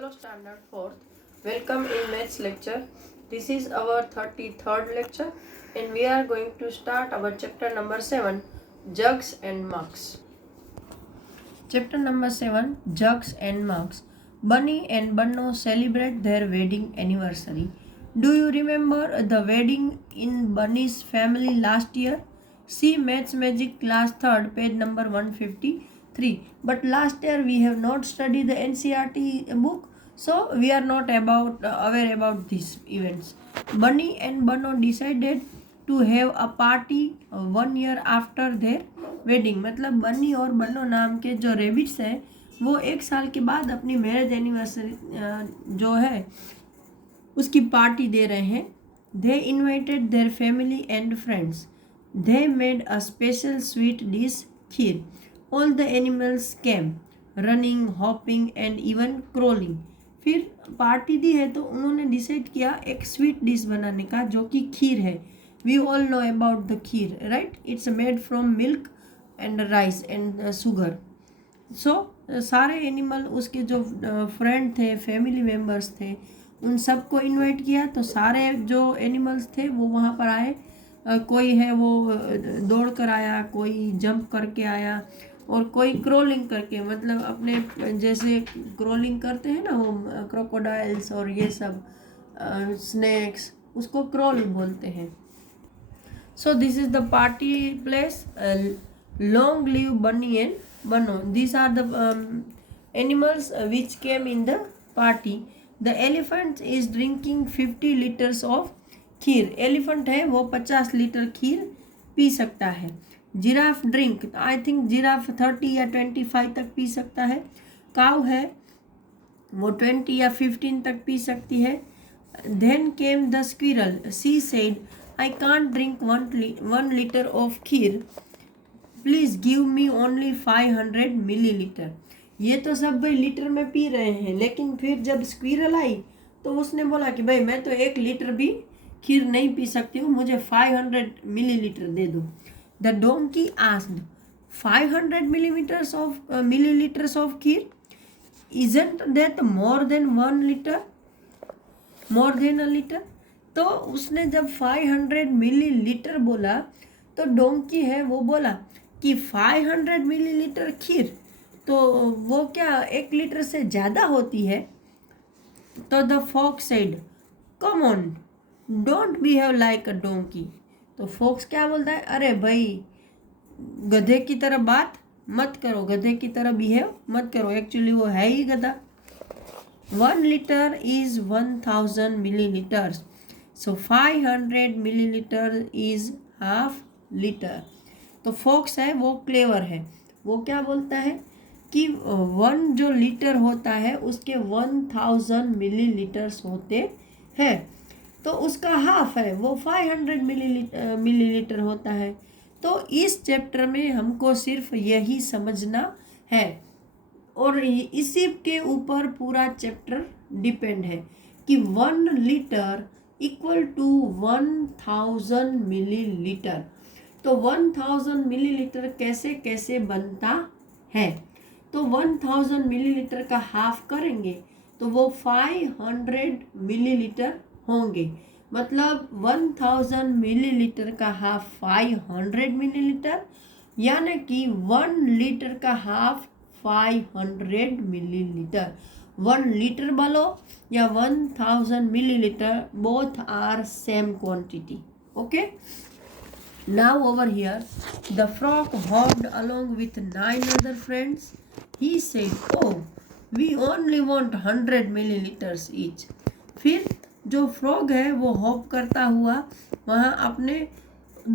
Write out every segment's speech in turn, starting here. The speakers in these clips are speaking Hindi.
Hello Standard 4th. Welcome in maths lecture. This is our 33rd lecture and we are going to start our chapter number 7, Jugs and Mugs. Chapter number 7, Jugs and Mugs. Bunny and Bunno celebrate their wedding anniversary. Do you remember the wedding in Bunny's family last year? See Maths Magic class 3rd, page number 153. But last year we have not studied the NCERT book, so we are not aware about these events. Bunny and Bunno decided to have a party 1 year after their wedding. मतलब बनी और बनो नाम के जो रेबिट्स हैं वो 1 साल के बाद अपनी मैरिज एनिवर्सरी जो है उसकी पार्टी दे रहे हैं. They invited their family and friends. They made a special sweet dish kheer. All the animals came running, hopping and even crawling. फिर पार्टी दी है तो उन्होंने डिसाइड किया एक स्वीट डिश बनाने का जो कि खीर है. We all know about the kheer, right? It's made from milk and rice and sugar. So सारे एनिमल उसके जो फ्रेंड थे, फैमिली मेम्बर्स थे, उन सबको इनवाइट किया. तो सारे जो एनिमल्स थे वो वहाँ पर आए. कोई है वो दौड़ कर आया, कोई जंप करके आया और कोई क्रोलिंग करके, मतलब अपने जैसे क्रोलिंग करते हैं ना वो क्रोकोडाइल्स और ये सब स्नेक्स, उसको क्रोल बोलते हैं. So this is the party place. Long live Bunny and Bunno. These are the animals which came in the party. The elephant is drinking 50 liters of kheer. Elephant है वो 50 लीटर खीर पी सकता है. Giraffe drink, I think giraffe 30 या 25 तक पी सकता है. काऊ है वो 20 या 15 तक पी सकती है. Then came the squirrel. She said, I can't drink 1 liter of kheer. Please give me only 500 milliliter. ये तो सब भाई लीटर में पी रहे हैं, लेकिन फिर जब स्क्विरल आई तो उसने बोला कि भाई मैं तो 1 लीटर भी खीर नहीं पी सकती हूँ, मुझे 500 मिलीलीटर दे दो. The donkey asked 500 milliliters of kheer. Isn't that more than 1 liter? More than a liter? तो उसने जब 500 मिलीलीटर बोला तो डोंकी है वो बोला कि 500 मिलीलीटर खीर तो वो क्या 1 लीटर से ज़्यादा होती है. तो the fox said, come on, don't behave like a donkey. तो फॉक्स क्या बोलता है, अरे भाई गधे की तरह बात मत करो, गधे की तरह बिहेव मत करो. एक्चुअली वो है ही गधा. 1 liter is 1000 milliliters. So 500 milliliter is half liter. तो फॉक्स है वो क्लेवर है. वो क्या बोलता है कि 1 जो लीटर होता है उसके 1000 मिलीलीटर्स होते हैं, तो उसका हाफ है वो 500 मिलीलीटर होता है. तो इस चैप्टर में हमको सिर्फ यही समझना है और इसी के ऊपर पूरा चैप्टर डिपेंड है कि 1 लीटर इक्वल टू 1000 मिलीलीटर. तो 1000 मिलीलीटर कैसे कैसे बनता है, तो 1000 मिलीलीटर का हाफ करेंगे तो वो 500 मिलीलीटर होंगे. मतलब 1000 miलीलीटर का हाफ 500 मिलीलीटर, यानी कि 1 लीटर का हाफ 500 मिलीलीटर. 1 लीटर बोलो या 1000 millilitre, both are same quantity. Okay. Now over here, the frog hopped along with 9 other friends. He said, oh, we only want 100 milliliters each. फिर जो फ्रॉग है वो हॉप करता हुआ वहाँ अपने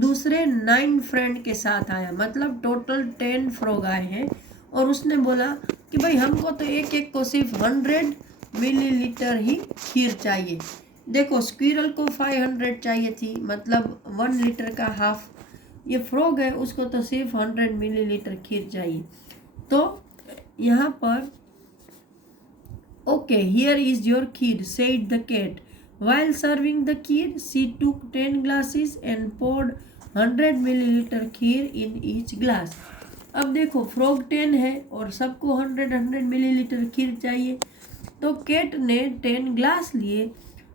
दूसरे 9 फ्रेंड के साथ आया. मतलब टोटल 10 फ्रॉग आए हैं और उसने बोला कि भाई हमको तो एक को सिर्फ 100 मिलीलीटर ही खीर चाहिए. देखो स्क्विरल को 500 चाहिए थी, मतलब 1 लीटर का हाफ. ये फ्रॉग है उसको तो सिर्फ 100 मिलीलीटर खीर चाहिए. तो यहाँ पर okay, here is your kheer, said the cat. While serving the kheer, she took 10 glasses and poured 100 milliliter kheer in each glass. अब देखो फ्रॉग 10 है और सबको 100 मिलीलीटर खीर चाहिए. तो केट ने 10 ग्लास लिए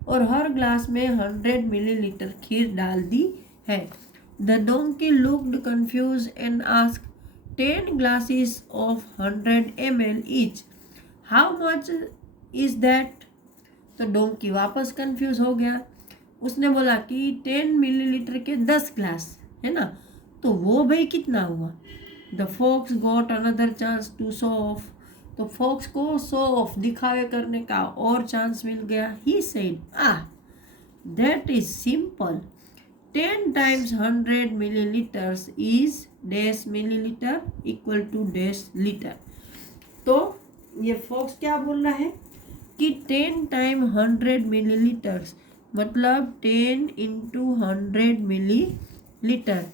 और हर ग्लास में 100 मिलीलीटर खीर डाल दी है। The donkey looked confuse and asked 10 glasses of 100 ml each. How much is that? तो डोंकी वापस कंफ्यूज हो गया। उसने बोला कि 10 मिलीलीटर के 10 ग्लास है ना, तो वो भाई कितना हुआ। The fox got another chance to show off. तो फॉक्स को शो ऑफ दिखावे करने का और चांस मिल गया। He said that is simple, 10 times 100 milliliters is dash milliliter equal to dash liter। तो ये फॉक्स क्या बोल रहा है कि 10 टाइम 100 मिलीलीटर्स मतलब 10 into 100 millilitre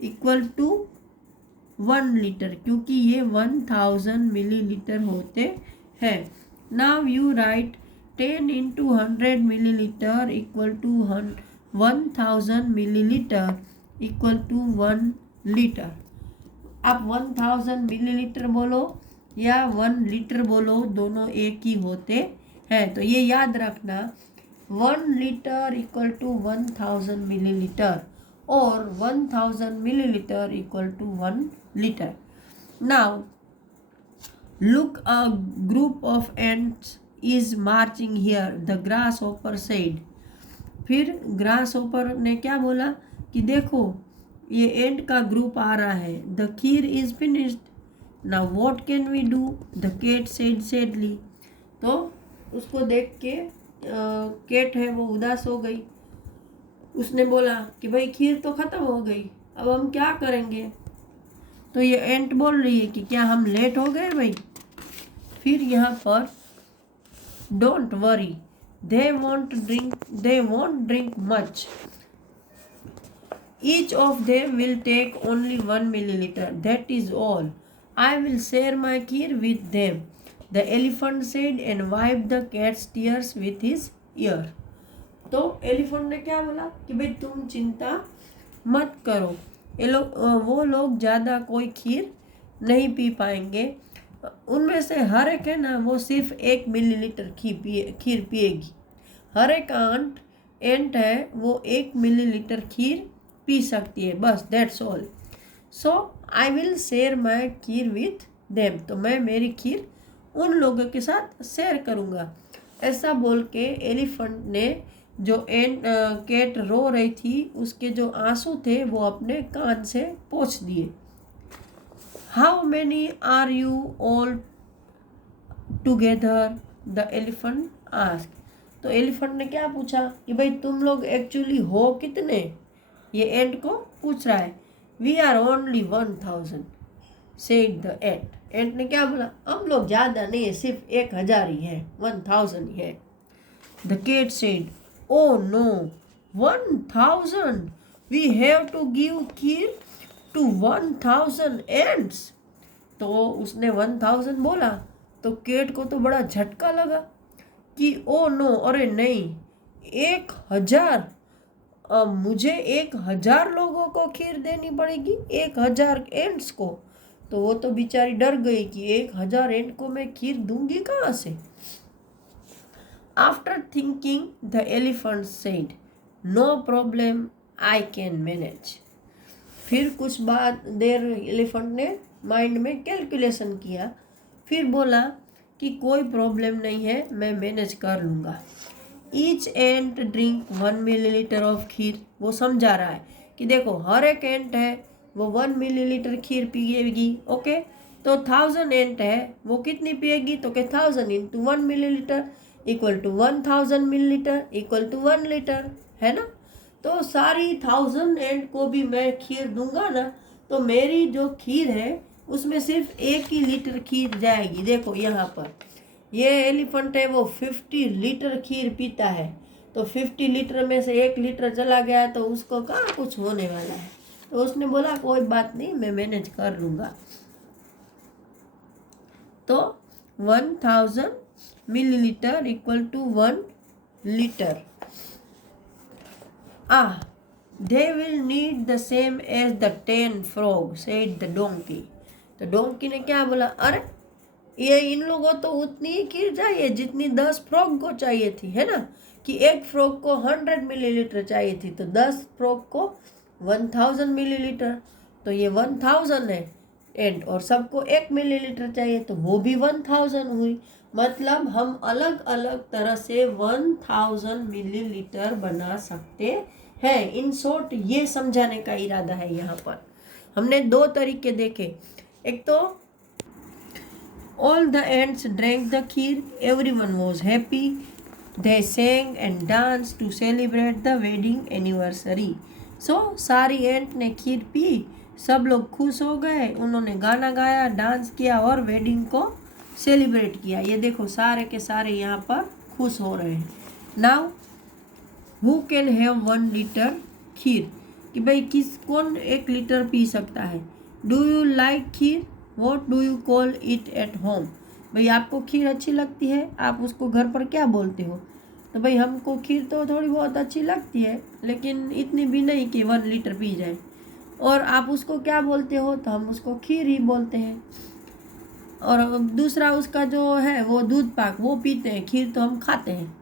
equal to 1 litre, क्योंकि ये 1000 मिलीलीटर होते हैं। Now you write 10 into 100 millilitre equal to 1000 millilitre equal to 1 litre. आप 1000 मिलीलीटर बोलो या 1 लीटर बोलो, दोनों एक ही होते हैं। तो ये याद रखना, 1 लीटर इक्वल टू 1000 मिलीलीटर और 1000 millilitre equal to 1 litre. Now look, a group of ants is marching here, the grasshopper said. फिर ग्रासहोपर ने क्या बोला कि देखो ये एंट का ग्रुप आ रहा है। The kheer is finished, now what can we do, the cat said sadly. तो उसको देख के केट है वो उदास हो गई। उसने बोला कि भाई खीर तो ख़त्म हो गई, अब हम क्या करेंगे। तो ये एंट बोल रही है कि क्या हम लेट हो गए भाई। फिर यहाँ पर don't worry, they won't drink much, each of them will take only 1 milliliter, that is all, I will share my kheer with them, the elephant said and wiped the cat's tears with his ear। तो एलिफेंट ने क्या बोला कि भाई तुम चिंता मत करो, वो लोग ज़्यादा कोई खीर नहीं पी पाएंगे, उनमें से हर एक है ना वो सिर्फ 1 मिलीलीटर खीर पिएगी। हर एक एंट है वो 1 मिलीलीटर खीर पी सकती है, बस that's all. So I will share my kheer with them, तो मैं मेरी खीर उन लोगों के साथ शेयर करूँगा। ऐसा बोल के एलिफेंट ने जो केट रो रही थी उसके जो आंसू थे वो अपने कान से पोंछ दिए। How many are you all together, the elephant ask. तो एलिफेंट ने क्या पूछा कि भाई तुम लोग एक्चुअली हो कितने, ये एंट को पूछ रहा है। We are only 1000 said the ant. Ant ने क्या बोला, हम लोग ज़्यादा नहीं है, सिर्फ 1000 ही है, 1000 ही है। The cat said oh no, 1000, we have to give kheer to 1000 ants। तो उसने 1000 बोला तो केट को तो बड़ा झटका लगा कि ओ नो, अरे नहीं, 1000, मुझे 1000 लोगों को खीर देनी पड़ेगी, 1000 एंट्स को। तो वो तो बेचारी डर गई कि 1000 एंट को मैं खीर दूंगी कहाँ से। After thinking, the elephant said, "No problem, I can manage." फिर कुछ देर एलिफेंट ने माइंड में कैलकुलेशन किया, फिर बोला कि कोई प्रॉब्लम नहीं है, मैं मैनेज कर लूँगा। Each ant drink 1 millilitre of kheer. वो समझा रहा है कि देखो हर एक एंट है वो 1 मिलीलीटर खीर पिएगी, ओके। तो 1000 एंट है वो कितनी पिएगी, तो क्या 1000 into 1 millilitre equal to 1000 millilitre equal to 1 litre, है ना। तो सारी 1000 एंट को भी मैं खीर दूंगा ना, तो मेरी जो खीर है उसमें सिर्फ 1 ही लीटर खीर जाएगी। देखो यहाँ पर ये एलिफेंट है वो 50 लीटर खीर पीता है, तो 50 लीटर में से 1 लीटर चला गया तो उसको कहाँ कुछ होने वाला है। तो उसने बोला कोई बात नहीं, मैं मैनेज कर लूँगा। तो 1000 millilitre equal to 1 litre. they will need the same as the 10 frog, said the donkey। तो डोंकी ने क्या बोला, अरे ये इन लोगों तो उतनी ही खीर चाहिए जितनी 10 फ्रॉग को चाहिए थी, है ना, कि एक फ्रॉग को 100 मिलीलीटर चाहिए थी, तो 10 फ्रॉग को 1000 मिलीलीटर, तो ये 1000 है। एंड और सबको 1 मिलीलीटर चाहिए तो वो भी 1000 हुई। मतलब हम अलग अलग तरह से 1000 मिलीलीटर बना सकते हैं। इन शॉर्ट ये समझाने का इरादा है। यहाँ पर हमने 2 तरीके देखे। एक तो all the ants drank the kheer, everyone was happy, they sang and danced to celebrate the wedding anniversary. So सारी एंट ने खीर पी, सब लोग खुश हो गए, उन्होंने गाना गाया, डांस किया और वेडिंग को सेलिब्रेट किया। ये देखो सारे के सारे यहाँ पर खुश हो रहे हैं। Now who can have 1 litre kheer, कि भाई कौन 1 लीटर पी सकता है। Do you like kheer, what do you call it at home, भाई आपको खीर अच्छी लगती है, आप उसको घर पर क्या बोलते हो। तो भाई हमको खीर तो थोड़ी बहुत अच्छी लगती है, लेकिन इतनी भी नहीं कि 1 लीटर पी जाए। और आप उसको क्या बोलते हो, तो हम उसको खीर ही बोलते हैं। और दूसरा उसका जो है वो दूध पाक, वो पीते हैं, खीर तो हम खाते हैं।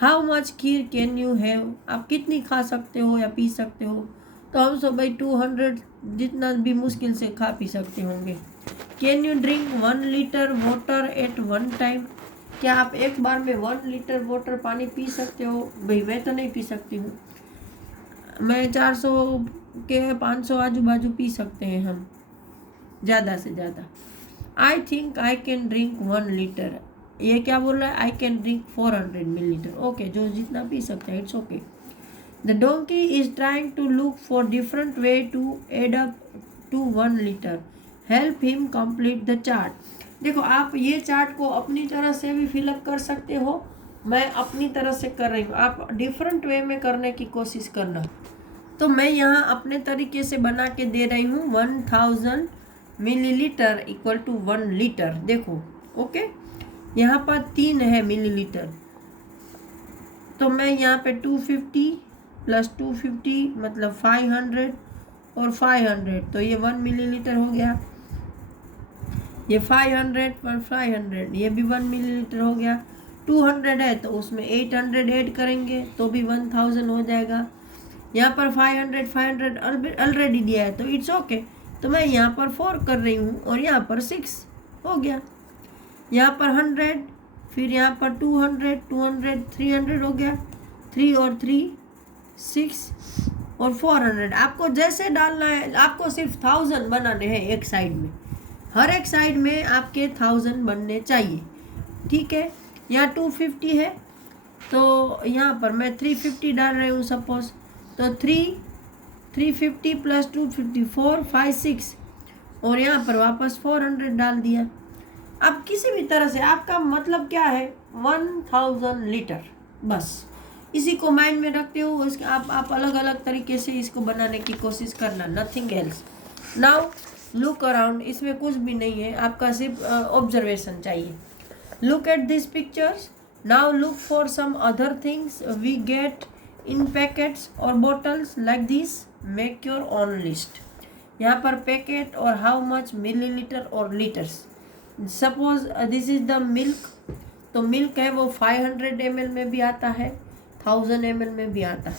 How much kheer can you have, आप कितनी खा सकते हो या पी सकते हो, तो हम सब भाई 200 जितना भी मुश्किल से खा पी सकते होंगे। Can you drink 1 litre water at 1 time, क्या आप एक बार में 1 लीटर वाटर पानी पी सकते हो। भाई मैं तो नहीं पी सकती हूँ, मैं 400 के 500 आजू बाजू पी सकते हैं हम ज़्यादा से ज़्यादा। I think I can drink 1 litre, ये क्या बोल रहा है, I can drink 400 millilitre. Okay, जो जितना पी सकते हैं, it's okay. The donkey is trying to look for different way to add up to 1 litre, help him complete the chart. देखो आप ये चार्ट को अपनी तरह से भी फिलअप कर सकते हो, मैं अपनी तरह से कर रही हूँ, आप डिफरेंट वे में करने की कोशिश करना। तो मैं यहाँ अपने तरीके से बना के दे रही हूँ 1000 मिलीलीटर इक्वल टू 1 लीटर। देखो ओके, यहाँ पर 3 है मिलीलीटर, तो मैं यहाँ पे 250 प्लस 250 मतलब 500 और 500, तो ये 1 मिलीलीटर हो गया। ये 500 पर 500, ये भी 1 मिलीलीटर हो गया। 200 है तो उसमें 800 ऐड करेंगे तो भी 1000 हो जाएगा। यहाँ पर 500 ऑलरेडी दिया है तो इट्स ओके, तो मैं यहाँ पर 4 कर रही हूँ और यहाँ पर 6 हो गया। यहाँ पर 100, फिर यहाँ पर 200 300 हो गया, 3 और 3 6 और 400। आपको जैसे डालना है, आपको सिर्फ 1000 बनाने हैं एक साइड में, हर एक साइड में आपके 1000 बनने चाहिए, ठीक है। यहाँ 250 है तो यहाँ पर मैं 350 डाल रही हूँ सपोज, तो 350 प्लस 250 4 5 6 और यहाँ पर वापस 400 डाल दिया। अब किसी भी तरह से आपका मतलब क्या है, 1000 लीटर, बस इसी को माइंड में रखते हो। इसके आप अलग अलग तरीके से इसको बनाने की कोशिश करना, nothing else. Now look around, इसमें कुछ भी नहीं है, आपका सिर्फ ऑब्जर्वेशन चाहिए। Look at this pictures, now look for some other things we get in packets और bottles like this, make your own list. यहाँ पर पैकेट और हाउ मच मिलीलीटर और litres. Suppose this is the milk, तो मिल्क है वो 500 ml में भी आता है, 1000 ml में भी आता है।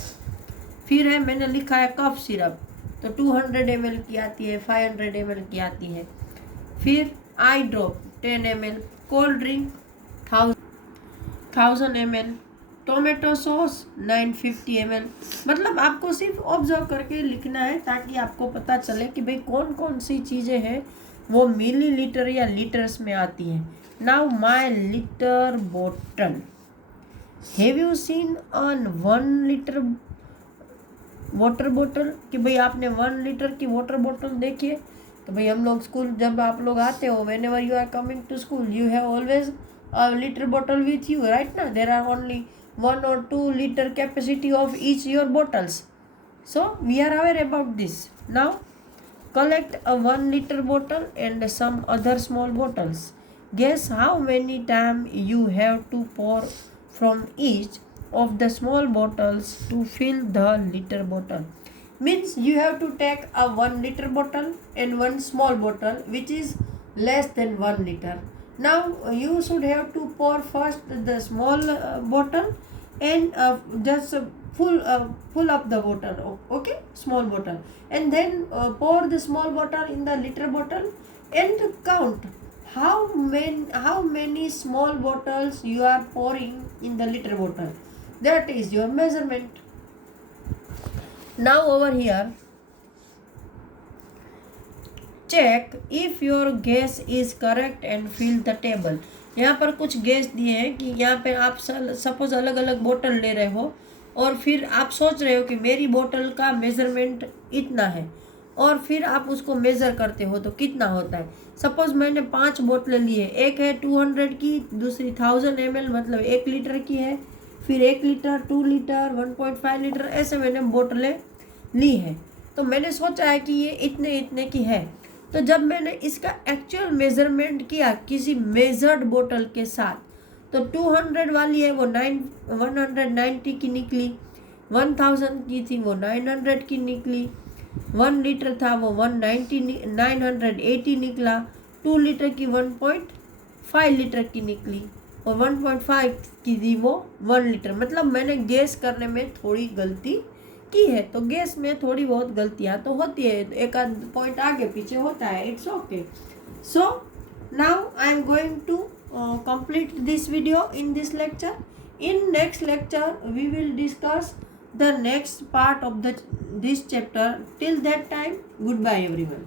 फिर है मैंने लिखा है कफ सिरप, तो 200 ml की आती है, 500 ml की आती है। फिर eye drop 10 ml, cold drink 1000 ml, tomato sauce 950 ml। मतलब आपको सिर्फ ऑब्जर्व करके लिखना है ताकि आपको पता चले कि भाई कौन कौन सी चीज़ें हैं वो मिलीलीटर या लीटर्स में आती हैं। Now my litre bottle, have you seen on 1 litre water bottle, कि भाई आपने 1 लीटर की वाटर बॉटल देखी है। तो भाई हम लोग स्कूल जब आप लोग आते हो, whenever you are coming to school you have always a litre bottle with you, right ना। There are only 1 or 2 liter capacity of each your bottles, so we are aware about this. Now collect a 1 liter bottle and some other small bottles. Guess how many times you have to pour from each of the small bottles to fill the liter bottle. Means you have to take a 1 liter bottle and one small bottle which is less than 1 liter. Now you should have to pour first the small bottle and just full up the bottle, okay, small bottle, and then pour the small bottle in the liter bottle and count how many small bottles you are pouring in the liter bottle. That is your measurement. Now over here, check if your guess is correct and fill the table. यहाँ पर कुछ गेस दिए हैं कि यहाँ पे आप सपोज अलग अलग बोतल ले रहे हो और फिर आप सोच रहे हो कि मेरी बोतल का मेजरमेंट इतना है और फिर आप उसको मेज़र करते हो तो कितना होता है. सपोज मैंने 5 बोतलें ली है, एक है 200 की, दूसरी 1000 ml मतलब 1 लीटर की है, फिर 1 लीटर, 2 लीटर, 1.5 लीटर, ऐसे मैंने बोतलें ली है. तो मैंने सोचा है कि ये इतने इतने की है. तो जब मैंने इसका एक्चुअल मेज़रमेंट किया किसी मेजर्ड बोतल के साथ, तो 200 वाली है वो 190 की निकली, 1000 की थी वो 900 की निकली, 1 लीटर था वो 980 निकला, 2 लीटर की 1.5 लीटर की निकली और 1.5 की थी वो 1 लीटर. मतलब मैंने गैस करने में थोड़ी गलती की है. तो गैस में थोड़ी बहुत गलतियाँ तो होती है, एक आध पॉइंट आगे पीछे होता है, it's okay. So now I am going to complete this video in this lecture. In next lecture we will discuss the next part of this chapter. Till that time, goodbye everyone.